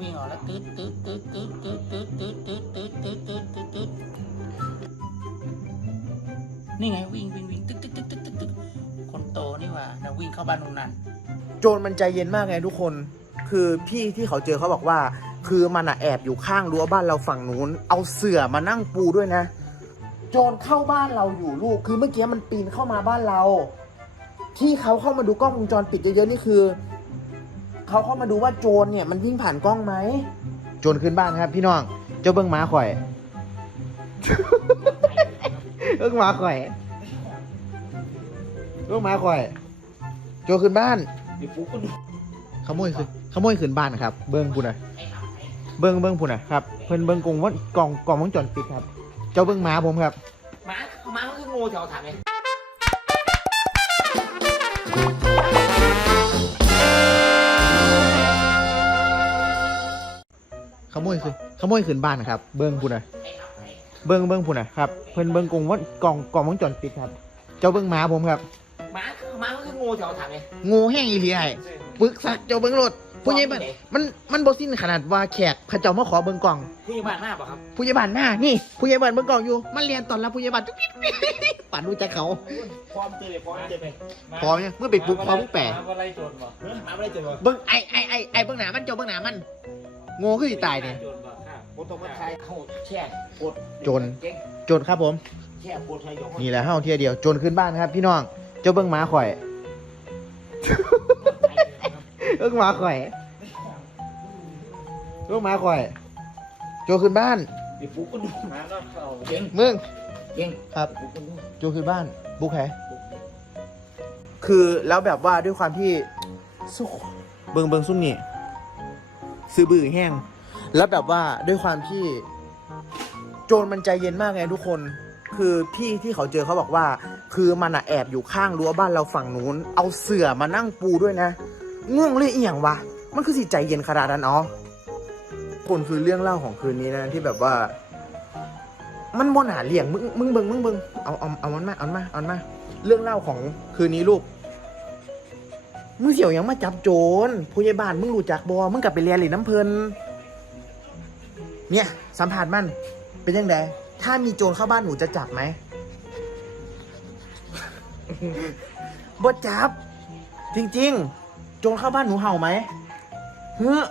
วิ่งออกแล้วตืดตืดตืดตืดตืดตืดตืดตืดตืดตืดตืดตืดตืดนี่ไงวิ่งวิ่งวิ่งตึ๊ดตึ๊ดตึ๊ดตึ๊ดตึ๊ดตึ๊ดคนโตนี่ว่านะวิ่งเข้าบ้านตรงนั้น โจรมันใจเย็นมากไงทุกคน คือพี่ที่เขาเจอเขาบอกว่า คือมันอะแอบอยู่ข้างรั้วบ้านเราฝั่งนู้น เอาเสื่อมานั่งปูด้วยนะ โจรเข้าบ้านเราอยู่ลูก คือเมื่อกี้มันปีนเข้ามาบ้านเรา ที่เขาเข้ามาดูกล้องวงจรปิดเยอะๆนี่คือ เขาเข้ามาดูว่าโจรเนี่ยมันวิ่งผ่านกล้องไหมโจรขึ้นบ้านครับ พี่น้อง เจ้าเบิ้งหม้าข่อย เบิ้งหม้าข่อย เบิ้งหม้าข่อย โจรขึ้นบ้าน เดี๋ยวปุ๊กก็ดูขโมยขึ้นขโมยขึ้นบ้านครับ เบิ้งพูนน่ะเบิ้งเบิ้งพูนน่ะครับ เพิ่นเบิ้งกล่องว่ากล่องกล่องวงจรปิดครับ เจ้าเบิ้งหม้าผมครับ หมาหมามันคืองูแถวถังไงข โมยขึ้นขโมยขึ้นบ้านครับ เบิ้งพูนน่ะเบิ้งเบิ้งพูนน่ะครับ เพิ่นเบิ้งกล่องว่ากล่องกล่องวงจรปิดครับ เจ้าเบิ้งหม้าผมครับหมาหมามันคืองูแถวถังไงงูแห้งอีหลีไอ้ปึกซักเจ้าเบิ้งรถผู้ใหญ่บ้านมันมันบ่สิ้นขนาดว่าแขกเขาเจ้ามาขอเบิ้งกล่องผู้ใหญ่บ้านหน้าเปล่ะครับผู้ใหญ่บ้านมานี่ผู้ใหญ่บ้านเบิ้งกล่องอยู่มันเรียนตอนรับผู้ใหญ่บ้านจุ๊บจิ๊บปั่นรู้จักเขาพร้อมเจอพร้อมเจอพร้อมเนี่ยเมื่อไปปลุกพร้อมแปะมาไล่โจรบ่หมาไม่ได้โจรบ่เบิ้งไอไอไอไอเบิ้งหนามันเจ้าเบิ้งหนามัน โง่คือสิตายเนี่ยโจรบ่ครับผมต้องมาใช้เขาแช่ปวดโจรเก่งโจรครับผม แช่ปวดใช้ยกนี่แหละเฮาเที่ยเดียวโจรขึ้นบ้านครับพี่น้อง เจ้าเบิ้งหมาข่อย เบิ้งหมาข่อย เบิ้งหมาข่อย โจรขึ้นบ้าน เดี๋ยวปุ๊กก็ดูหมาก็เข้าเก่งมึงเก่งครับ ปุ๊กก็ดู โจรขึ้นบ้าน บุกแฮคือแล้วแบบว่าด้วยความที่สุเบิงเบิงซุ่มนี่ ซื้อบือแห้ง แล้วแบบว่าด้วยความที่ โจรมันใจเย็นมากไงทุกคน คือพี่ที่เขาเจอเขาบอกว่า คือมันอะแอบอยู่ข้างรั้วบ้านเราฝั่งนู้น เอาเสื่อมานั่งปูด้วยนะง่วงเลยเอียงวะ มันคือสิใจเย็นขนาดนั้นอ๋อคนคือเรื่องเล่าของคืนนี้นะที่แบบว่า มันบนหาเลี่ยงมึงมึงเบิงมึงเบิงเอาเอาเอามันมาเอามันมาเอานมาเรื่องเล่าของคืนนี้ลูก มึงเสี่ยวหยังมาจับโจรผู้ใหญ่บ้านมึงรู้จักบอมึงกลับไปเรียนหรือน้ำเพลินเนี่ย สัมผัสมัน เป็นยังไงถ้ามีโจรเข้าบ้านหนูจะจับไหมบ่จับ จริง ๆ โจรเข้าบ้านหนูเห่าไหมเฮ้อ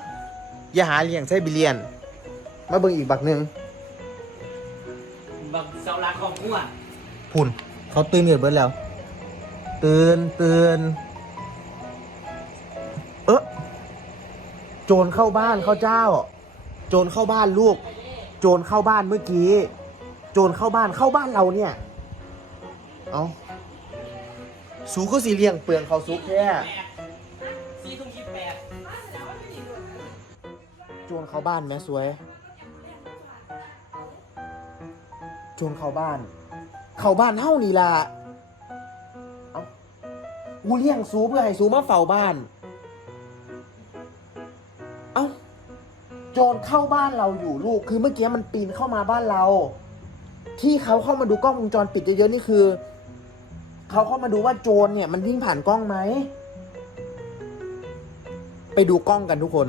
อย่าหาเลี้ยงไส้บิเลียน มาเบิ่งอีกบักหนึ่งบังเสาหลักของกูอะพุ่น เขาตื่นเกิดเบิดแล้ว ตื่นตื่น โจรเข้าบ้านเข้าเจ้า โจรเข้าบ้านลูก โจรเข้าบ้านเมื่อกี้ โจรเข้าบ้านเข้าบ้านเราเนี่ย เอาสูก็สีเลียงเปลืองเขาซุกแค่สี่ทุ่มสิบแปดโจรเข้าบ้านแม่สวย โจรเข้าบ้าน เข้าบ้านเท่านี่ล่ะ เอากูเลี้ยงสูเพื่อให้สูมาเฝ้าบ้าน โจรเข้าบ้านเราอยู่ลูก คือเมื่อกี้มันปีนเข้ามาบ้านเรา ที่เขาเข้ามาดูกล้องวงจรปิดเยอะๆนี่คือ เขาเข้ามาดูว่าโจรเนี่ยมันวิ่งผ่านกล้องไหม ไปดูกล้องกันทุกคน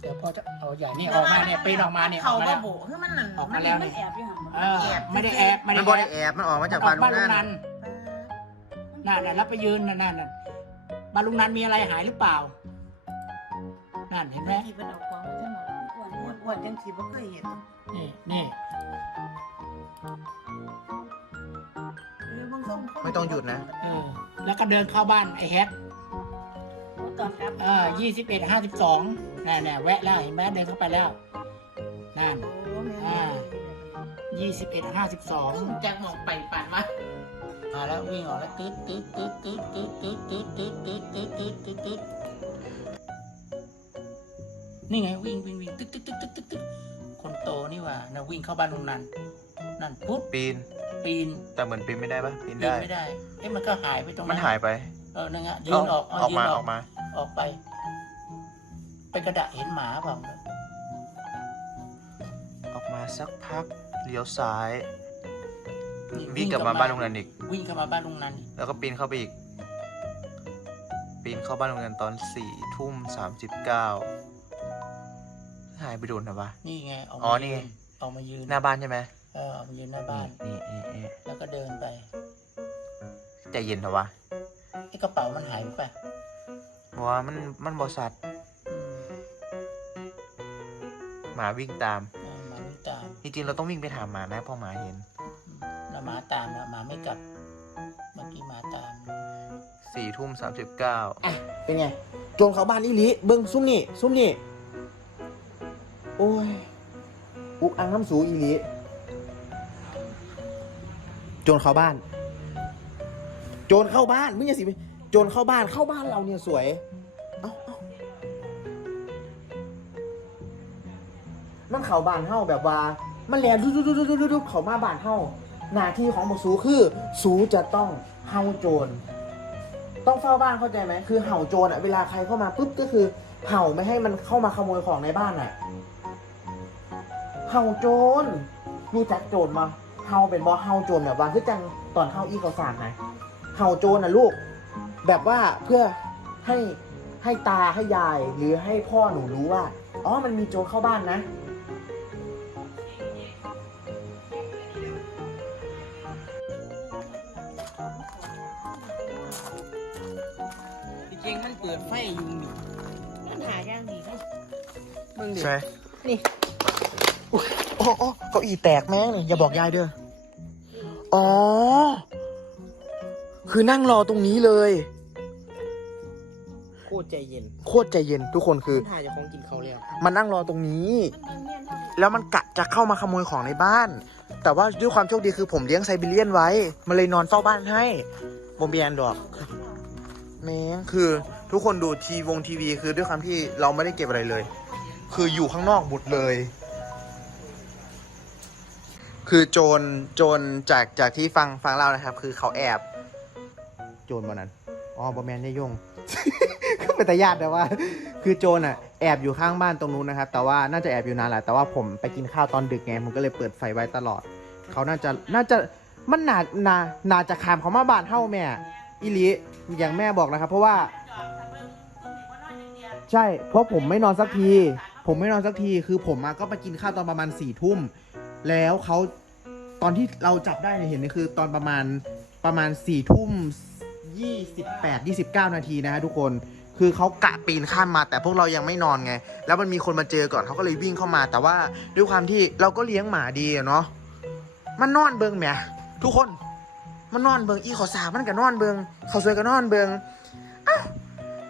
เดี๋ยวพอจะเอาอย่างนี้ออกมาเนี่ยปีนออกมาเนี่ยอเขาอกมาบ่แล้ว โบคือมันนั่นออกมาแล้ว มัเนี่นยแอบอยู่หั่นเออไม่ได้แอบไม่มัได้นบอแอได้บแอบมันออกมาจากออบ้านกบ้านลุลุงงนั่นันนน่ะน่ะแล้วไปยืนน่ะนั่นน่ะบ้านลุงนันมีอะไรหายหรือเปล่านั่นเห็นไหม ที่เป็นเอาของจังหวะ อ้วนอ้วนจังสิบ่เคยเห็นนี่นี่เออบางส่งคนไม่ต้องหยุดนะ เออ แล้วก็เดินเข้าบ้านไอ้แฮกตอนกลับเออยี่สิบเอ็ดห้าสิบสองน่ะน่ะแวะแล้วเห็นไหมเดินเข้าไปแล้วนั่น โอ้แม่อ่า ยี่สิบเอ็ดห้าสิบสองแจ็คมองไปปานมามาแล้ววิ่งออกแล้วตืดตืดตืดตืดตืดตืดตืดตืดตืดตืดตืดตืดตืด นี่ไงวิ่งวิ่งวิ่งตึ๊ดตึ๊ดตึ๊ดตึ๊ดตึ๊ดตึ๊ดคนโตนี่หว่านะวิ่งเข้าบ้านลุงนันนั่นปุ๊บปีน ปีนแต่เหมือนปีนไม่ได้ปะปีนปีนได้ ไม่ได้เอ๊ะมันก็หายไปตรงมันหายไป เออนั่นไงยืนออกเออกยืมานออออกกมา ออกไป ไปกระดะเห็นหมาเปล่าออกมาสักพักเลี้ยวซ้าย วิ่งกลับมาบ้านลุงนันอีก วิ่งเข้ามาบ้านลุงนันอีกแล้วก็ปีนเข้าไปอีก ปีนเข้าบ้านลุงนันตอนสี่ทุ่มสามสิบเก้า หายไปโดนนะวะ นี่ไงเอาอ๋อมานี่ ยืนเอามายืนหน้าบ้านใช่ไหมเออเอามายืนหน้าบ้าน นี่นี่นี่แล้วก็เดินไปใจเย็นเถอะวะไอ้กระเป๋ามันหายไปปะเพราะว่ามันมันบอสัตว์อืมหมาวิ่งตามเออหมาไม่ตามจริงๆเราต้องวิ่งไปถามหมานะเพราะหมาเห็นแล้วหมาตามแล้วหมาไม่กลับ เมื่อกี้หมาตาม สี่ทุ่มสามสิบเก้า อะเป็นไงโจรเขาบ้านอีหลีเบิ้งซุ่มนี่ซุ่มนี่โอ้ย อุกอังน้ำสูอีหลีโจรเข้าบ้าน โจรเข้าบ้านมึงอย่าสิโจรเข้าบ้านเข้าบ้านเราเนี่ยสวย เอ้าเอ้ามันเข้าบ้านเฮาแบบว่า มันแลนดุดุดุดุดุดุเข้ามาบ้านเฮาหน้าที่ของบกสูคือ สูจะต้องเฮาโจรต้องเฝ้าบ้านเข้าใจไหมคือเห่าโจรอะเวลาใครเข้ามาปุ๊บก็คือเห่าไม่ให้มันเข้ามาขโมยของในบ้านอะ เห่าโจรรู้จักโจรมาเห่าเป็นบอเห่าโจรแบบว่าคือจังตอนเห่าอีกอสารไงเห่าโจรน่ะลูก แบบว่าเพื่อให้ให้ตาให้ยายหรือให้พ่อหนูรู้ว่าอ๋อมันมีโจรเข้าบ้านนะ จริงๆมันเปิดไฟอยู่นี่มันหาย่างดีไหมมึงดิใช่นี่ โอ้โอ้เก้าอี้แตกแม่งเลยอย่าบอกยายเด้อ อ๋อ คือนั่งรอตรงนี้เลย โคตรใจเย็นโคตรใจเย็นทุกคนคือ ถ่ายจะของกินเขาแล้วมานั่งรอตรงนี้มันเนียนเท่าไหร่แล้วมันกะจะเข้ามาขโมยของในบ้าน แต่ว่าด้วยความโชคดีคือผมเลี้ยงไซบีเรียนไว้ มันเลยนอนเฝ้าบ้านให้บอมเบียนดอกแม่งคือทุกคนดูทีวงทีวีคือด้วยความที่เราไม่ได้เก็บอะไรเลย คืออยู่ข้างนอกหมดเลย คือโจรโจรจากจากที่ฟังฟังเล่านะครับ คือเขาแอบ โจรวันนั้นอ๋อบอแมนได้ยง ก็เป็นแต่ญาติแต่ว่า คือโจรอะแอบอยู่ข้างบ้านตรงนู้นนะครับ แต่ว่าน่าจะแอบอยู่นานแหละแต่ว่าผมไปกินข้าวตอนดึกไงผมก็เลยเปิดไฟไว้ตลอด เขาน่าจะน่าจะมันนานานาจะขามเขามาบ้านเฮ้าแม่อิลิอย่างแม่บอกนะครับ เพราะว่า ใช่ เพราะผมไม่นอนสักที ผมไม่นอนสักที คือผมมาก็ไปกินข้าวตอนประมาณสี่ทุ่ม แล้วเขาตอนที่เราจับได้เนี่ยเห็นนี่คือตอนประมาณประมาณสี่ทุ่มยี่สิบแปดยี่สิบเก้านาทีนะฮะทุกคน คือเขากะปีนข้ามมา แต่พวกเรายังไม่นอนไง แล้วมันมีคนมาเจอก่อนเขาก็เลยวิ่งเข้ามา แต่ว่าด้วยความที่เราก็เลี้ยงหมาดีเนาะมันนอนเบิงแหมทุกคนมันนอนเบิงอีขอสามันก็นอนเบิงเขาสวยก็นอนเบิงอ้าว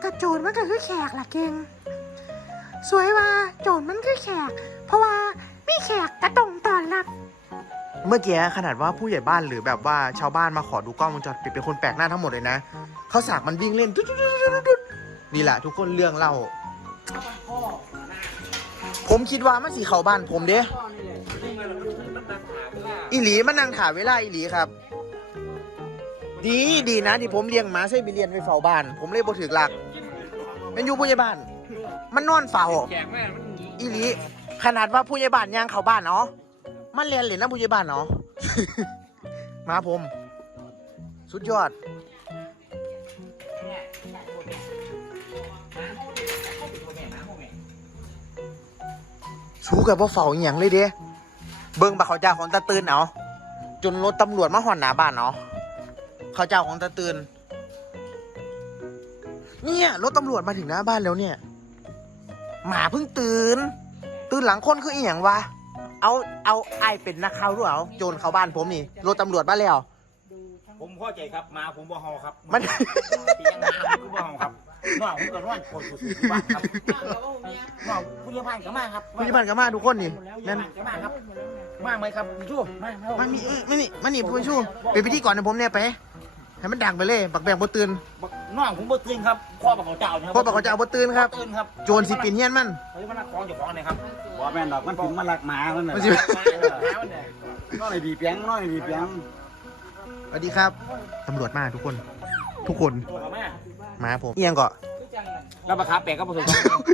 กระโจนมันก็คือแขกล่ะเก่งสวยว่าโจรมันคือแขก เพราะว่ามีแขกกระตรงตอนรับ เมื่อกี้ขนาดว่าผู้ใหญ่บ้านหรือแบบว่าชาวบ้านมาขอดูกล้องวงจรปิดเป็นคนแปลกหน้าทั้งหมดเลยนะเขาสากมันวิ่งเล่นตุ๊ดตุ๊ดตุ๊ดตุ๊ดตุ๊ดนี่แหละทุกคนเรื่องเล่า ผมคิดว่ามันสีเขาบ้านผมเด้อีหลีมันนั่งถ่ายเวลาอีหลีครับ ดีดีนะที่ผมเลี้ยงหมาไซบีเรียนไว้เฝ้าบ้าน ผมเลยบ่ถือหลักเป็นอยู่ผู้ใหญ่บ้าน มันนอนเฝ้าอีหลีขนาดว่าผู้ใหญ่บ้านย่างเข้าบ้านเนาะ มันเรียนเหรียญนะผู้ใหญ่บ้านเนาะ มาผม สุดยอดสู้กับว่าเฝ้าอหย่างเลยเด้เบิ่งบักเขาเจ้าของตาตื่นเอาจนรถตำรวจมาหอนหน้าบ้านเนาะเขาเจ้าของตาตื่นเนี่ยรถตำรวจมาถึงหน้าบ้านแล้วเนี่ย หมาเพิ่งตื่น ตื่นหลังคนคืออีหยังวะ เอาเอาไอายเป็นนักข่าวด้วยเอาโจรเข้าบ้านผมนี่รถตำรวจมาแล้ว ผมเข้าใจครับมาผมบ่เฮาครับมัน ปียังมาผมบ่เฮาครับน้องผมก็ร้อนคนสุดๆบ้านครับน้องผู้ใหญ่บ้านก็มาครับผู้ใหญ่บ้านก็มาทุกคนนี่นั่นก็มาครับมาไหมครับชู้มามามันมีเอ้ยมันนี่มันนี่ผู้ชูเป็นพิธีก่อนนะผมเนี่ยไปให้มันดังไปเลย บักแบงบ่ตื่นบัก น้องผมบ่ตื่นครับพ่อบักเขาเจ้านะครัเพราะบักเขาจะเอาบ่ตื่นครับ ตื่นครับโจรสิปีนเฮียนมันเฮ้ยมันนักของเจ้าของเนี่ยครับบ่แม่นดอกมันถึงมาลักหมามันน่ะมันสิน้อยดีเปียงน้อยดีเปียงสวัสดีครับตำรวจมาทุกคน ทุกคนตัวกับแม่มาผมเอียงก่อนแล้วบักขาแปะก็ผสม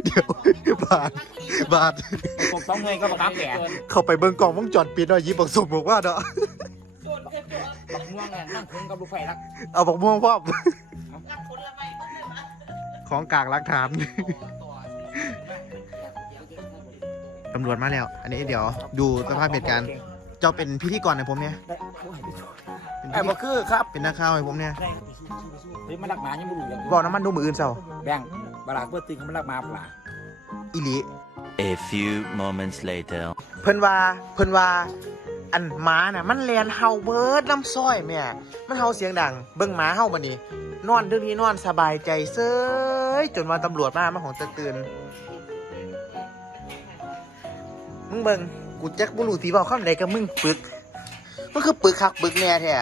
เดี๋ยวบาทบาทผมต้องเงยก็บักขาแปะเข้าไปเบิ่งกล่องวงจรปิดหน่อยยิบบักสมบอกว่าเนาะบักม่วงเนี่ยนั่งคุงกับลูกไฟรักเอาบักม่วงพร้อม ของกลางหลักฐาน ตำรวจมาแล้ว อันนี้เดี๋ยว ดูสภาพเหตุการณ์ เจ้าเป็นพิธีกรให้ผมเนี่ยไอ้ยไปโทษเป็นไอ้พิบ่ธีคือครับเป็นนักข่าวให้ผมเนี่ยเฮ้ยมันรักหมายังบ่รู้อย่างบอกน้ำมันดูมืออื่นเศร้าแบงบลากเพื่อตึงมันรักหมาปลาอีหลี A few moments later. เพิ่นว่าเพิ่นว่า อันหมาน่ะ มันแลนเห่าเบิร์ดน้ำซ้อยแม่ มันเห่าเสียงดัง เบิ่งหมาเห่าบัดนี้ นอนเรื่องที่นอนสบายใจเซ้ ย จนว่าตำรวจมามาของตื่นมึงเบิ่งกูจักบ่รู้สิเว้าคำใดกับมึงปึกมันคือปึกคักปึกแน่แท้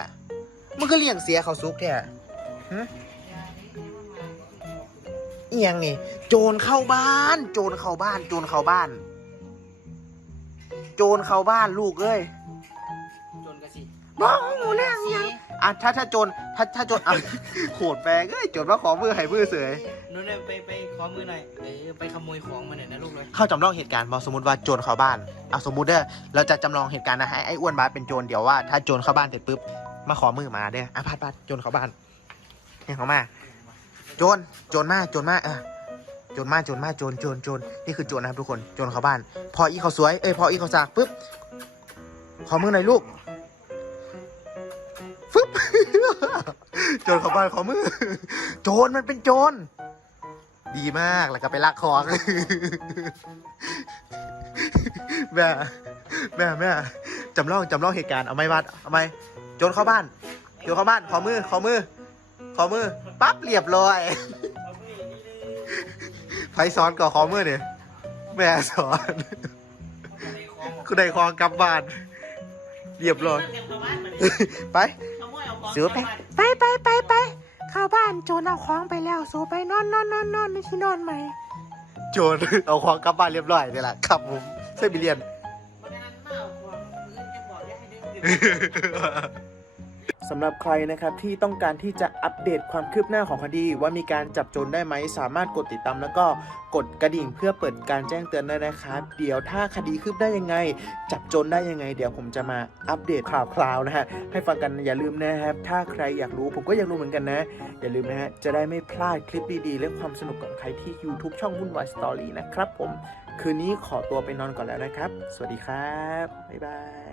มันก็เลี้ยงเสียเขาสุกแท้ฮะอีหยังนี่ โจรเข้าบ้าน โจรเข้าบ้าน โจรเข้าบ้าน โจรเข้าบ้านลูกเอ้ยจนกระสิบ้าหมูแรงยัง อะถ้าถ้าโจรถ้าถ้าโจรอะโหดแปลงเอ้ยโจรมาขอมือให้มือเสยนู้นเลยไปไปขอมือหน่อยเออไปขโมยของมาหน่อยนะลูกเลยเข้าจำลองเหตุการณ์บอกสมมติว่าโจรเข้าบ้านเอาสมมติเด้อเราจะจำลองเหตุการณ์นะให้ไอ้อ้วนบาสเป็นโจรเดี๋ยวว่าถ้าโจรเข้าบ้านเสร็จปุ๊บมาขอมือมาเด้ออะพัดพัดโจรเข้าบ้านเนี่ยเขามา โจรโจรมาโจรมาเออโจรมาโจรมาโจรโจรโจรนี่คือโจรนะครับทุกคนโจรเข้าบ้าน พออีเขาสวยเอ้ยพออีเขาสากปุ๊บขอมือหน่อยลูก โจรเข้าบ้านขอมือ โจรมันเป็นโจร ดีมากแล้วก็ไปลักของแม่แม่แม่จำลองจำลองเหตุการณ์เอาไหม่วัดเอาไหมโจรเข้าบ้านโจรเข้าบ้านขอมือขอมือขอมือปั๊บเรียบร้อยไฟซ้อนกับขอมือเนี่ยแม่สอนคุณได้คองกลับบ้านเรียบร้อย ไป ซื้อไปไปไปไปไปเข้าบ้านโจรเอาของไปแล้วสูไปนอนนอนนอนนอนในที่นอนใหม่โจรเอาของกลับบ้านเรียบร้อยนี่แหละครับผมเซบิเลียน สำหรับใครนะครับที่ต้องการที่จะอัปเดตความคืบหน้าของคดี ว่ามีการจับโจรได้ไหม สามารถกดติดตามแล้วก็กดกระดิ่งเพื่อเปิดการแจ้งเตือนได้นะครับ เดี๋ยวถ้าคดีคืบได้ยังไง จับโจรได้ยังไง เดี๋ยวผมจะมาอัปเดตข่าวคราวนะฮะให้ฟังกันอย่าลืมนะครับ ถ้าใครอยากรู้ผมก็อยากรู้เหมือนกันนะ อย่าลืมนะฮะจะได้ไม่พลาดคลิปดีๆและความสนุกของใครที่ YouTube ช่องวุ่นวายสตอรี่นะครับผมคืนนี้ขอตัวไปนอนก่อนแล้วนะครับ สวัสดีครับบ๊ายบาย